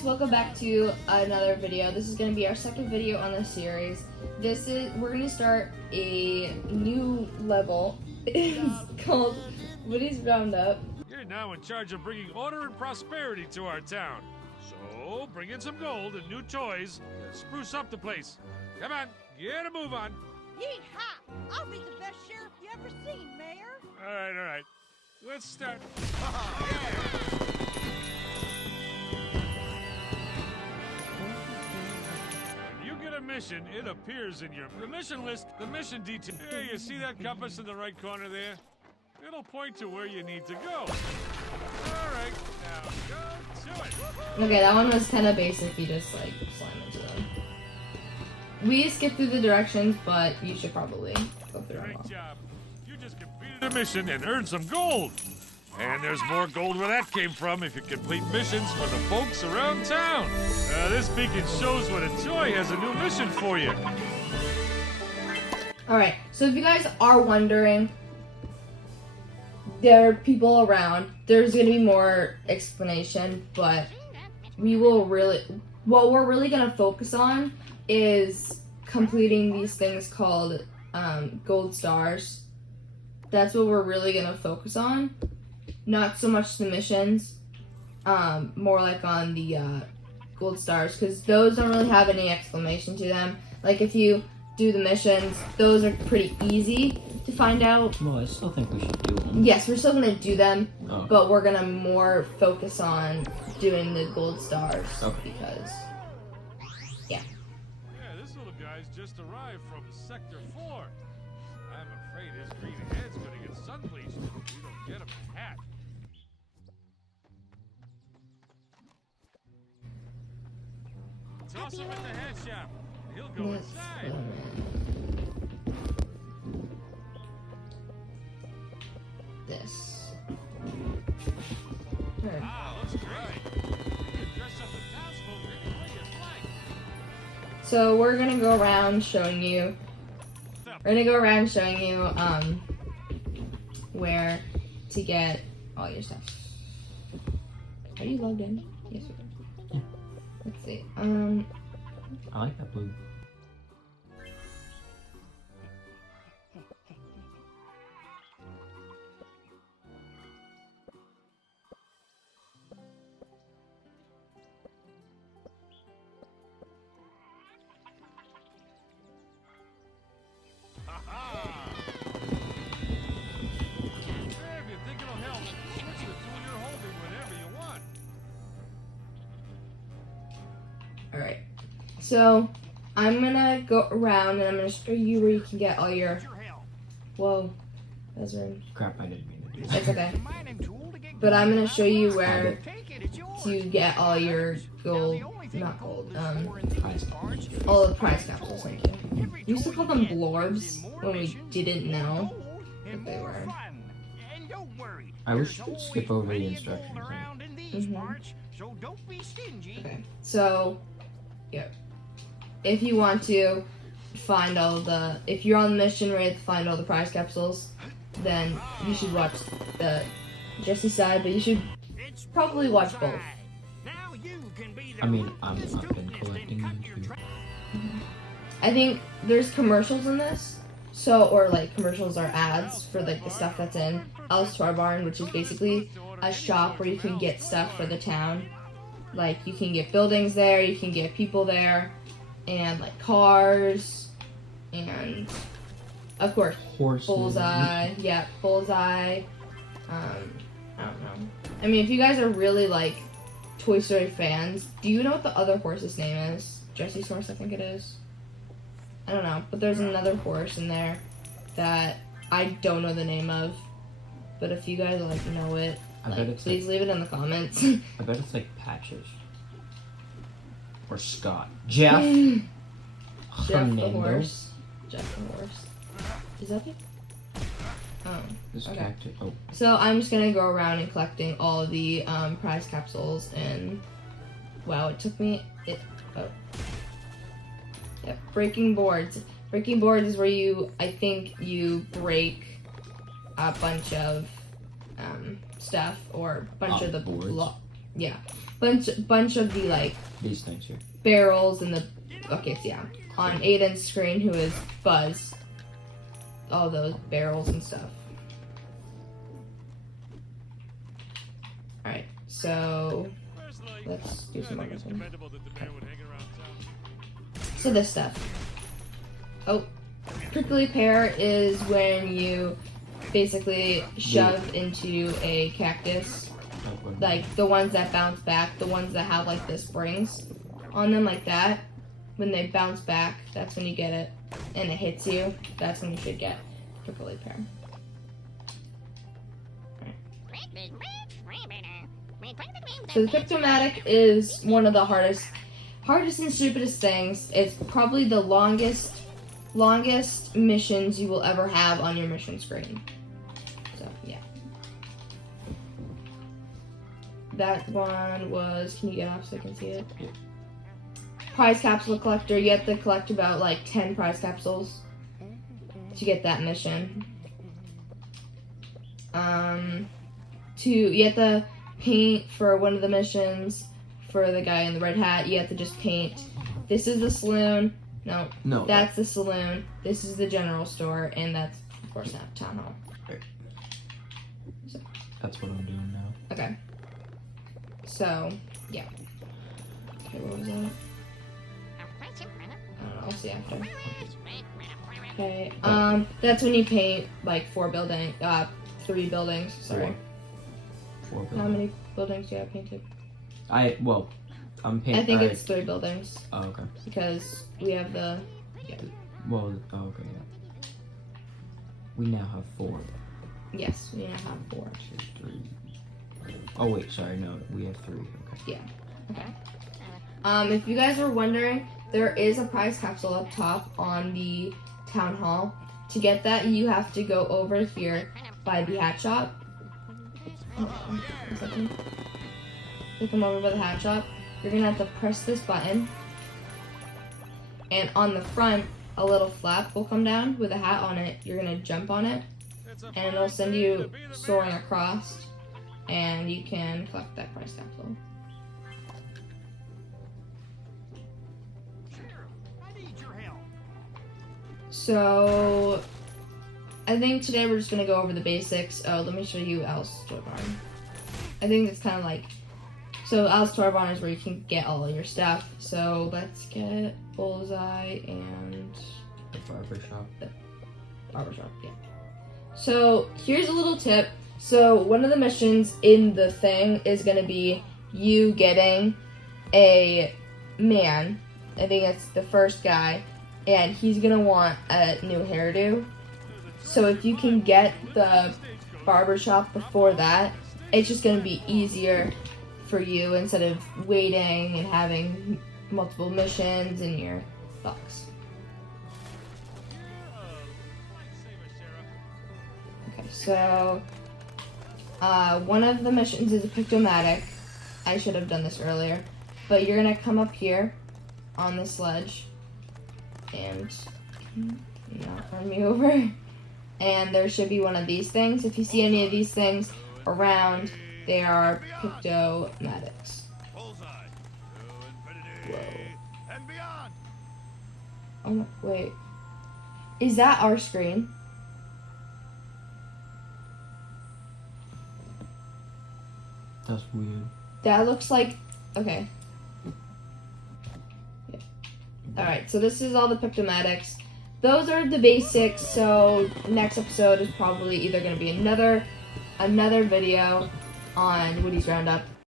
guys, welcome back to another video. This is going to be our second video on this series. We're going to start a new level. It's called Woody's Roundup. You're now in charge of bringing order and prosperity to our town. So bring in some gold and new toys to spruce up the place. Come on, get a move on. Yee-haw! I'll be the best sheriff you ever seen, Mayor. All right. Let's start. When you get a mission, it appears in your mission list, the mission detail. Hey, you see that compass in the right corner there? It'll point to where you need to go. All right, now go to it. Okay, that one was kind of basic. You just like slam into them. We skipped through the directions, but you should probably go through them Great all. job. You just completed a mission and earned some gold. And there's more gold where that came from if you complete missions for the folks around town. This beacon shows what a toy has a new mission for you. Alright, so if you guys are wondering, there are people around. There's going to be more explanation, but what we're really going to focus on is completing these things called gold stars. That's what we're really going to focus on. Not so much the missions, more like on the gold stars, because those don't really have any explanation to them. Like if you do the missions, those are pretty easy to find out. Well, I still think we should do them. Yes, we're still going to do them, Oh. but we're going to more focus on doing the gold stars, Okay. because, Yeah, this little guy's just arrived from Sector 4. I'm afraid his green head's gonna get sun bleached if we don't get him a hat. Toss him at the head shop. He'll go yes. inside. This. Alright. Ah, looks great. You can dress up the townsfolk any way you'd like. So we're going to go around showing you, where to get all your stuff. Are you logged in? Yes, we are. Yeah. Let's see. I like that blue. Ha-ha! Hey, if you think it'll help, switch the tool you're holding whenever you want. Alright. So I'm gonna go around and I'm gonna show you where you can get all your. Whoa. Those are. Crap, I didn't mean to do that. It's okay. But I'm gonna show you where to get all your gold. Not gold. All the prize capsules. Thank you. We used to call them blorbs when we didn't know what they were. I wish you could skip over the instructions. Okay. So, yeah. If you want to find if you're on the mission where you have to find all the prize capsules, then you should watch the Jesse side, but you should probably watch both. I mean, I've been collecting them too. I think there's commercials in this, or like commercials or ads for like the stuff that's in Alice Toy Barn, which is basically a shop where you can get stuff for the town. Like you can get buildings there, you can get people there, and like cars, and of course Horses. Bullseye. Yeah, Bullseye. I don't know. I mean, if you guys are really like Toy Story fans, do you know what the other horse's name is? Jesse's horse, I think it is. I don't know, but there's another horse in there that I don't know the name of. But if you guys like know it, I bet like, it's please leave it in the comments. I bet it's like Patches. Or Scott. Jeff. Jeff the Hernando. horse. Jeff the horse. Is that it? Oh. This Okay. cactus. Oh, So I'm just gonna go around and collecting all of the prize capsules, and wow, it took me Yep, breaking boards. Breaking boards is where I think you break a bunch of stuff, or a bunch of the boards. yeah, bunch of the like These things here. barrels and the buckets, yeah. On Aiden's screen, who is Buzz. All those barrels and stuff. Alright, so Personally, let's do I some think other it's things. commendable that the mayor would hang around town. So this stuff. Oh, prickly pear is when you basically shove into a cactus. Like the ones that bounce back, the ones that have like the springs on them like that. When they bounce back, that's when you get it. And it hits you, that's when you should get prickly pear. So the Pictomatic is one of the hardest and stupidest things. It's probably the longest missions you will ever have on your mission screen. So yeah. That one was, can you get off so I can see it? Yeah. Prize capsule collector. You have to collect about like 10 prize capsules to get that mission. You have to paint for one of the missions for the guy in the red hat. You have to just paint. This is the saloon. No, that's the saloon. This is the general store, and that's of course not town hall. That's what I'm doing now. Okay. So yeah. Okay, what was that? I don't know. I'll see after. Okay. That's when you paint like 3 buildings. Sorry. 4 How buildings. many buildings do you have painted? I'm painting. I think it's 3 buildings Oh, okay. because we have the. Well, oh, okay, yeah. We now have 4. Yes, we now have 4. 2, 3. Oh wait, sorry, no, we have 3. Okay. Okay. If you guys were wondering, there is a prize capsule up top on the town hall. To get that, you have to go over here by the hat shop. You come over by the hat shop. You're gonna have to press this button, and on the front, a little flap will come down with a hat on it. You're gonna jump on it, It's a and it'll fine send thing you to be the soaring mayor. across, and you can collect that prize capsule. I need your help. So, I think today we're just gonna go over the basics. Oh, let me show you Al's Toy Barn. I think it's kind of like, so Al's Toy Barn is where you can get all of your stuff. So let's get Bullseye and The barbershop. Barbershop, yeah. So here's a little tip. So one of the missions in the thing is gonna be you getting a man. I think it's the first guy, and he's gonna want a new hairdo. So if you can get the barbershop before that, it's just gonna be easier for you instead of waiting and having multiple missions in your box. Okay, so one of the missions is a Pictomatic. I should have done this earlier, but you're gonna come up here on this ledge and not run me over. And there should be one of these things. If you see any of these things around, they are Pictomatics. Bullseye. To infinity Whoa. and beyond. Oh no, wait. Is that our screen? That's weird. That looks like, okay. Yeah. Alright, so this is all the Pictomatics. Those are the basics, so next episode is probably either going to be another video on Woody's Roundup,